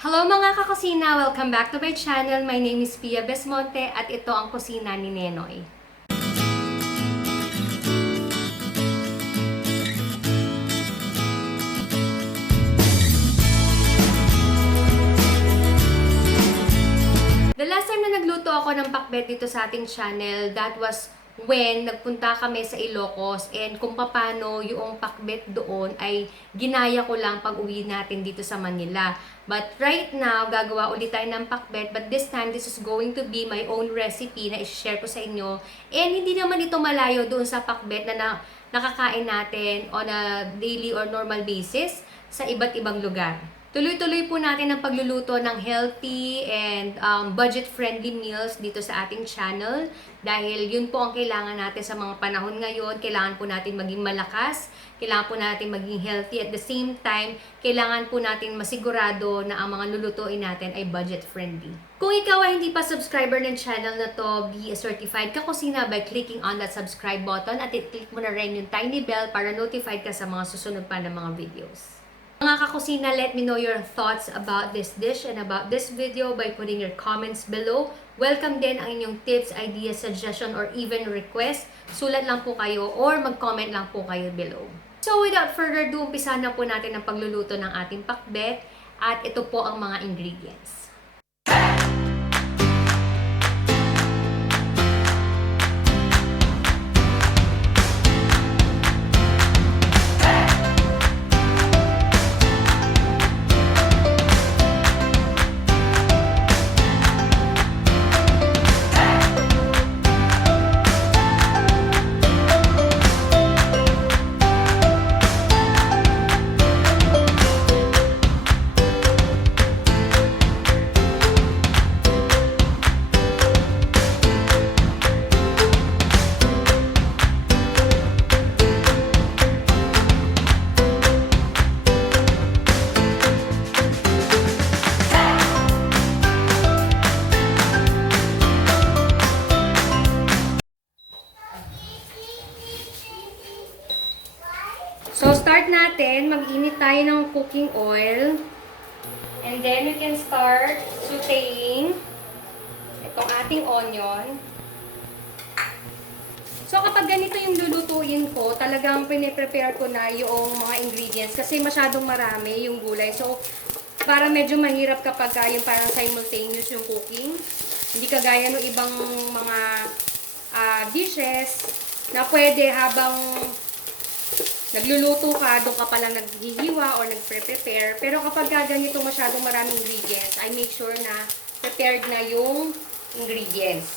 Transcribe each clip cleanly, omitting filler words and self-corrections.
Hello mga kakusina! Welcome back to my channel. My name is Pia Besmonte at ito ang kusina ni Nenoy. The last time na nagluto ako ng pakbet dito sa ating channel, that was when nagpunta kami sa Ilocos and kung paano yung pakbet doon ay ginaya ko lang pag uwi natin dito sa Manila. But right now, gagawa ulit tayo ng pakbet, but this time, this is going to be my own recipe na i-share ko sa inyo. And hindi naman ito malayo doon sa pakbet na nakakain natin on a daily or normal basis sa iba't ibang lugar. Tuloy-tuloy po natin ang pagluluto ng healthy and budget-friendly meals dito sa ating channel dahil yun po ang kailangan natin sa mga panahon ngayon. Kailangan po natin maging malakas, kailangan po natin maging healthy. At the same time, kailangan po natin masigurado na ang mga lulutuin natin ay budget-friendly. Kung ikaw ay hindi pa subscriber ng channel na to, be a certified kakusina by clicking on that subscribe button at i-click mo na rin yung tiny bell para notified ka sa mga susunod pa ng mga videos. Mga kakusina, let me know your thoughts about this dish and about this video by putting your comments below. Welcome din ang inyong tips, ideas, suggestion, or even request. Sulat lang po kayo or mag-comment lang po kayo below. So without further ado, umpisa na po natin ang pagluluto ng ating pakbet at ito po ang mga ingredients. So, start natin. Mag-init tayo ng cooking oil. And then, you can start sauteing itong ating onion. So, kapag ganito yung lulutuin ko, talagang piniprepare ko na yung mga ingredients kasi masyadong marami yung gulay. So, para medyo mahirap kapag yung parang simultaneous yung cooking. Hindi kagaya ng ibang mga dishes na pwede habang nagluluto ka, doon ka palang naghihiwa or nagpre-prepare. Pero kapag ganito masyadong maraming ingredients, I make sure na prepared na yung ingredients.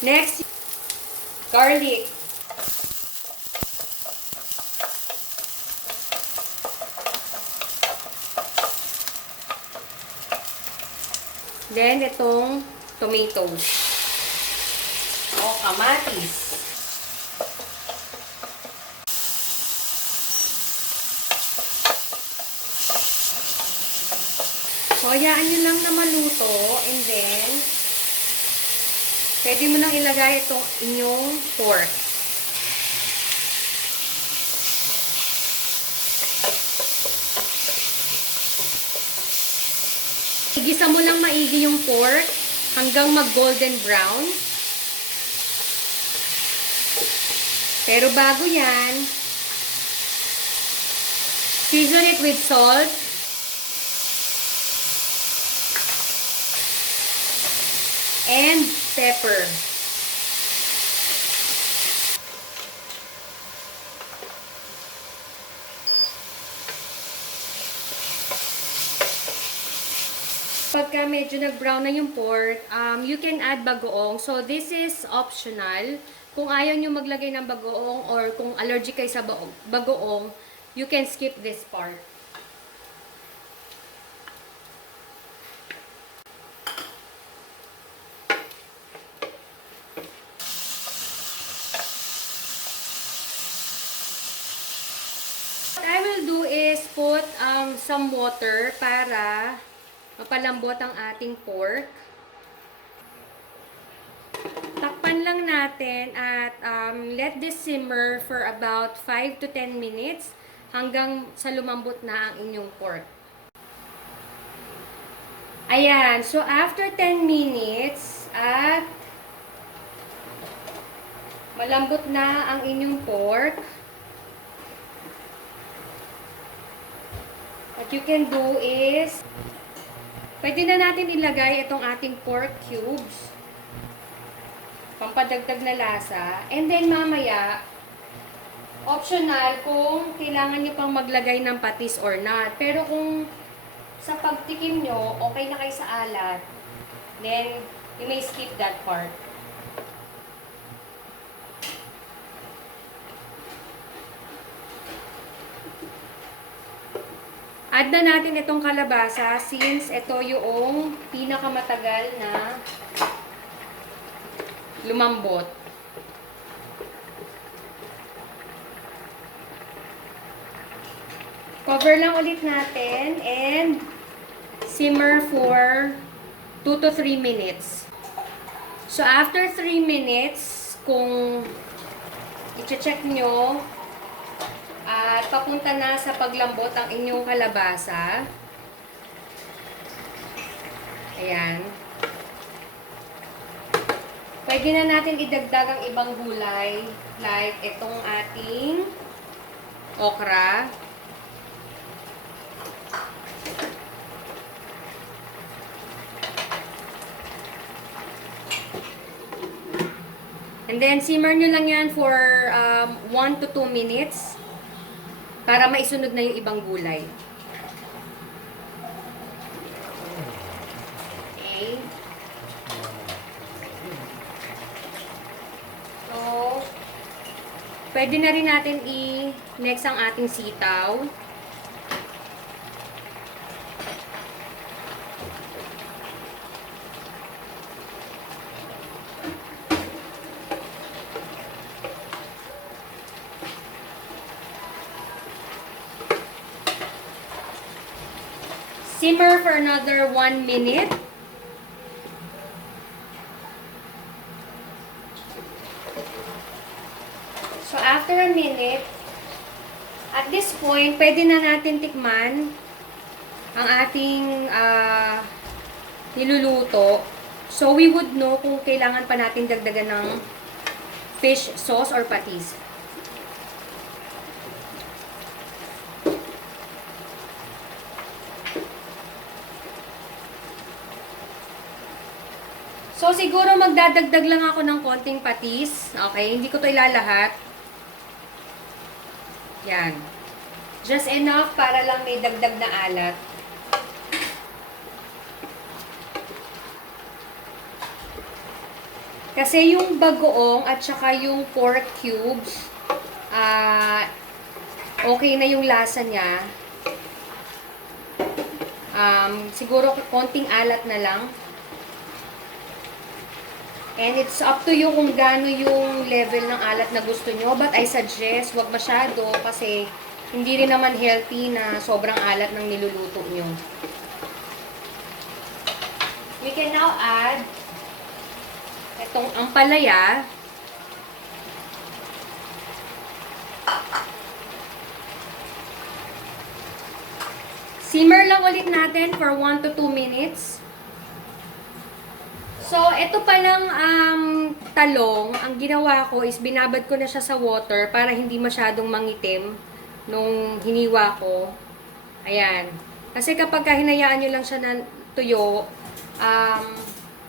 Next, garlic. Then, itong tomatoes. O, kamatis. So, hayaan nyo lang na maluto and then pwede mo nang ilagay itong inyong pork. Igisa mo lang maigi yung pork hanggang mag-golden brown. Pero bago yan, season it with salt. And pepper. Pagka medyo nag-brown na yung pork, you can add bagoong. So, this is optional. Kung ayaw nyo maglagay ng bagoong or kung allergic kayo sa bagoong, you can skip this part. Put some water para mapalambot ang ating pork. Takpan lang natin at let this simmer for about 5 to 10 minutes hanggang sa lumambot na ang inyong pork. Ayan. So, after 10 minutes, at malambot na ang inyong pork, what you can do is, pwede na natin ilagay itong ating pork cubes. Pampadagdag na lasa. And then, mamaya, optional kung kailangan nyo pang maglagay ng patis or not. Pero kung sa pagtikim nyo, okay na kayo sa alat, then, you may skip that part. Add na natin itong kalabasa since ito yung pinakamatagal na lumambot. Cover lang ulit natin and simmer for 2 to 3 minutes. So after 3 minutes, kung i-check nyo at papunta na sa paglambot ang inyong kalabasa. Ayan. Pwede na natin idagdag ang ibang gulay like itong ating okra. And then simmer nyo lang yan for 1 to 2 minutes. Para maisunod na yung ibang gulay. Okay. So, pwede na rin natin i-next ang ating sitaw. Simmer for another 1 minute. So, after a minute, at this point, pwede na natin tikman ang ating niluluto. So, we would know kung kailangan pa natin dagdagan ng fish sauce or patis. So, siguro magdadagdag lang ako ng konting patis. Okay, hindi ko to ilalahat. Yan. Just enough para lang may dagdag na alat. Kasi yung bagoong at saka yung pork cubes, okay na yung lasa niya. Siguro konting alat na lang. And it's up to you kung gaano yung level ng alat na gusto nyo. But I suggest, wag masyado kasi hindi rin naman healthy na sobrang alat ng niluluto nyo. We can now add itong ampalaya. Simmer lang ulit natin for 1 to 2 minutes. So, ito palang talong, ang ginawa ko is binabad ko na siya sa water para hindi masyadong mangitim nung hiniwa ko. Ayan. Kasi kapag hinayaan nyo lang siya na tuyo,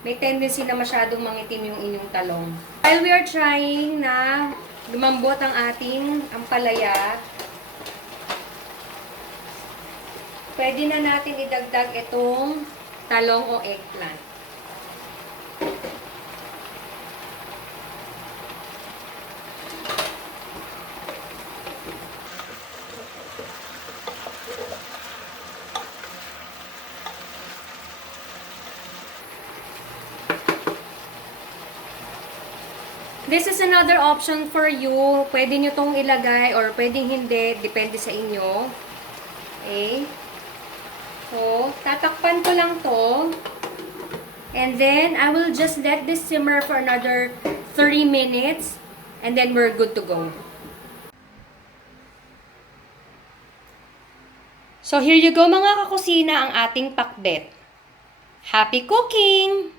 may tendency na masyadong mangitim yung inyong talong. While we are trying na lumambot ang ating ampalaya, pwede na natin idagdag itong talong o eggplant. This is another option for you. Pwede nyo tong ilagay or pwedeng hindi. Depende sa inyo. Okay. So, tatakpan ko lang to. And then, I will just let this simmer for another 30 minutes. And then, we're good to go. So, here you go mga kakusina ang ating pakbet. Happy cooking!